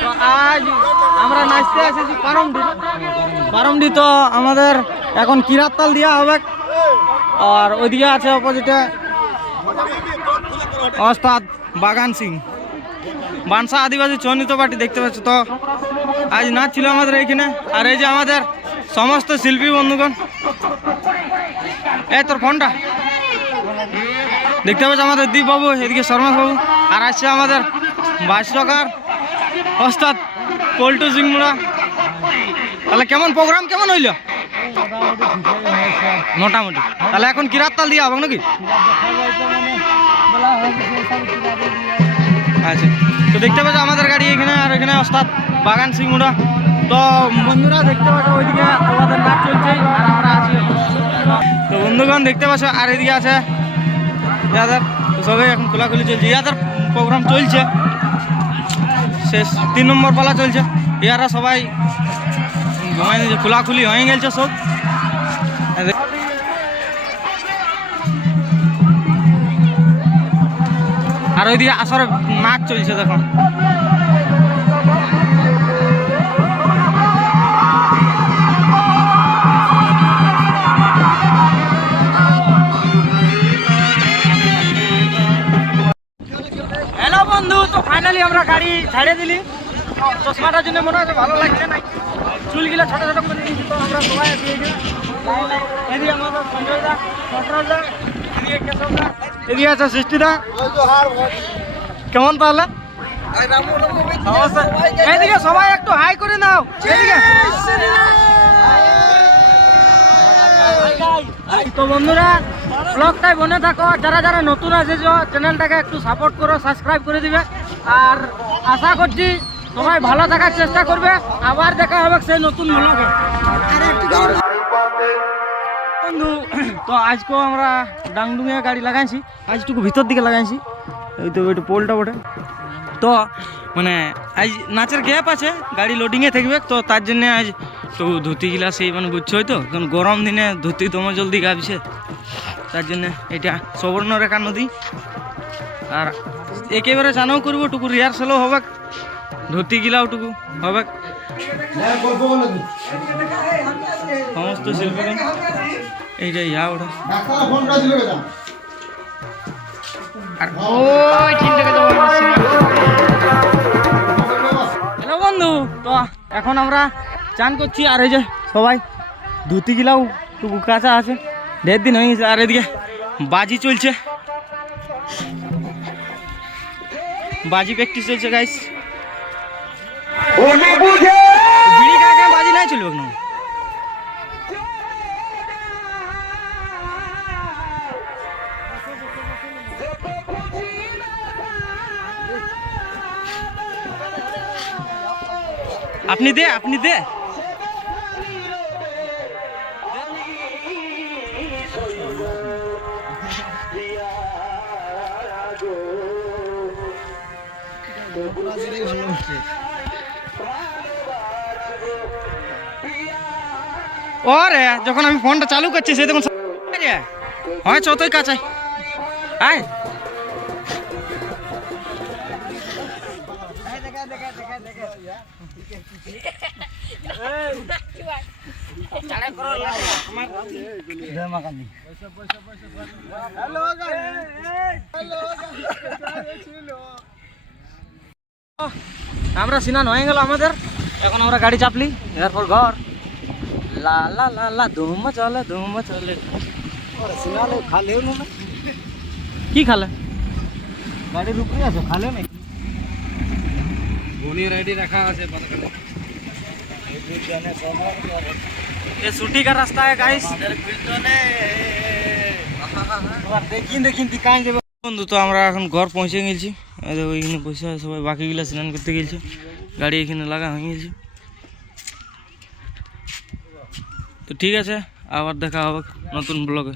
তো আজ আমরা নাচতে এসেছি পারমডি। তো আমাদের এখন কিরাততাল দেওয়া হবে, আর ওইদিকে আছে অপোজিটে ওস্তাদ বাগান সিং, বানসা আদিবাসী ছৌ নৃত্য পার্টি দেখতে পাচ্ছ। তো আজ নাচ ছিল আমাদের এইখানে। আর এই যে আমাদের সমস্ত শিল্পী বন্ধুগণ, এই তোর ফোনটা দেখতে পাচ্ছ, আমাদের দীপ বাবু, এদিকে শর্মা বাবু, আর আসছে আমাদের ভাষ্যকার ওস্তাদ পল্টু সিংমুড়া। তাহলে কেমন প্রোগ্রাম কেমন হইল? মোটামুটি। তাহলে এখন কিরাততাল দিয়া হবে নাকি? আচ্ছা, তো দেখতে পাচ্ছ আমাদের গাড়ি এখানে, আর এখানে ওস্তাদ বাগান সিংমুড়া। তো বন্ধুরা দেখতে পাচ্ছ ওইদিকে আমাদের নাচ চলছে, আর আমরা আছি। তো বন্ধুগণ দেখতে পাচ্ছ, আর এদিকে আছে ইয়াদের, সবাই এখন খোলাখুলি চলছে, ইয়াদের প্রোগ্রাম চলছে, শেষ 3 নম্বর পালা চলছে। ইয়ারা সবাই ঘুমাই নিয়েছে, খোলাখুলি হয়ে গেছে সব। আর ওইদিকে আসরে নাচ চলছে দেখুন। হ্যালো বন্ধু, তো ফাইনালি আমরা গাড়ি ছাড়িয়ে দিলি। চশমাটার জন্য মনে হচ্ছে ভালো লাগছে না, চুলগুলো ছোটো ছোটো করে নিয়েছি। তো আমরা সবাই এদিকে আমাদের সঞ্জয়দা, সঞ্জয়দা, এদিকে কেশবদা, এদিকে আছে সৃষ্টিদা। কেমন তাহলে? এদিকে সবাই একটু হাই করে নাও। তো বন্ধুরা, ব্লগটাই বনে থাকো, যারা যারা নতুন এসেছো চ্যানেলটাকে একটু সাপোর্ট করো, সাবস্ক্রাইব করে দিবে। আর আশা করছি সবাই ভালো থাকার চেষ্টা করবে। আবার দেখা হবে সেই নতুন ব্লগে। বন্ধু, তো আজকেও আমরা ডাংডুঙে গাড়ি লাগাইছি, আজটুকু ভিতর দিকে লাগাইছি, ওই তো ওইটা পোলটা বটে। তো মানে আজ নাচের গ্যাপ আছে, গাড়ি লোডিংয়ে থাকবে, তো তার জন্য আজ তো ধুতি গিলা সেই মানে বুঝছো হয়তো, কারণ গরম দিনে ধুতি তোমার জলদি গাবছে, তার জন্য এটা সুবর্ণরেখা নদী। আর একেবারে চানও করবো, টুকু রিহার্সেলও হবে, ধুতি গিলাও টুকু হবে। সমস্ত শিল্পীগণ এইটা ইয়া ওটা, আর ওই হ্যালো বন্ধু, তো এখন আমরা চান করছি। আর এই যে সবাই ধুতি গিলাও টুকু কাঁচা আছে, 1.5 দিন হয়ে গেছে। আর এদিকে বাজি চলছে, বাজি প্র্যাকটিস চলছে গাইস। বিড়ি খায় বাজি নাই চলবে না। আপনি দে, আপনি দে। ওরে যখন আমি ফোনটা চালু করছি সে তখন হয় চতই কাচাই আয়। আমরা সিনান হয়ে গেল আমাদের, এখন আমরা গাড়ি চাপলি, এরপর ঘর। লা লা লা লা ধুম চলে, ধুম চলে। খালে কি খালে? গাড়ির উপরে আছে, খালে নাকি? ঘুনি রেডি রাখা আছে। ये शूटी का रास्ता है गाइस। देखिन दिखाएंगे বন্ধু। তো আমরা এখন ঘর পৌঁছে গেছি, ওইখানে বসে সবাই বাকিগুলো স্নান করতে গেছে, গাড়ি এখানে লাগা হয়ে গেছে। তো ঠিক আছে, আবার দেখা হবে নতুন ব্লগে।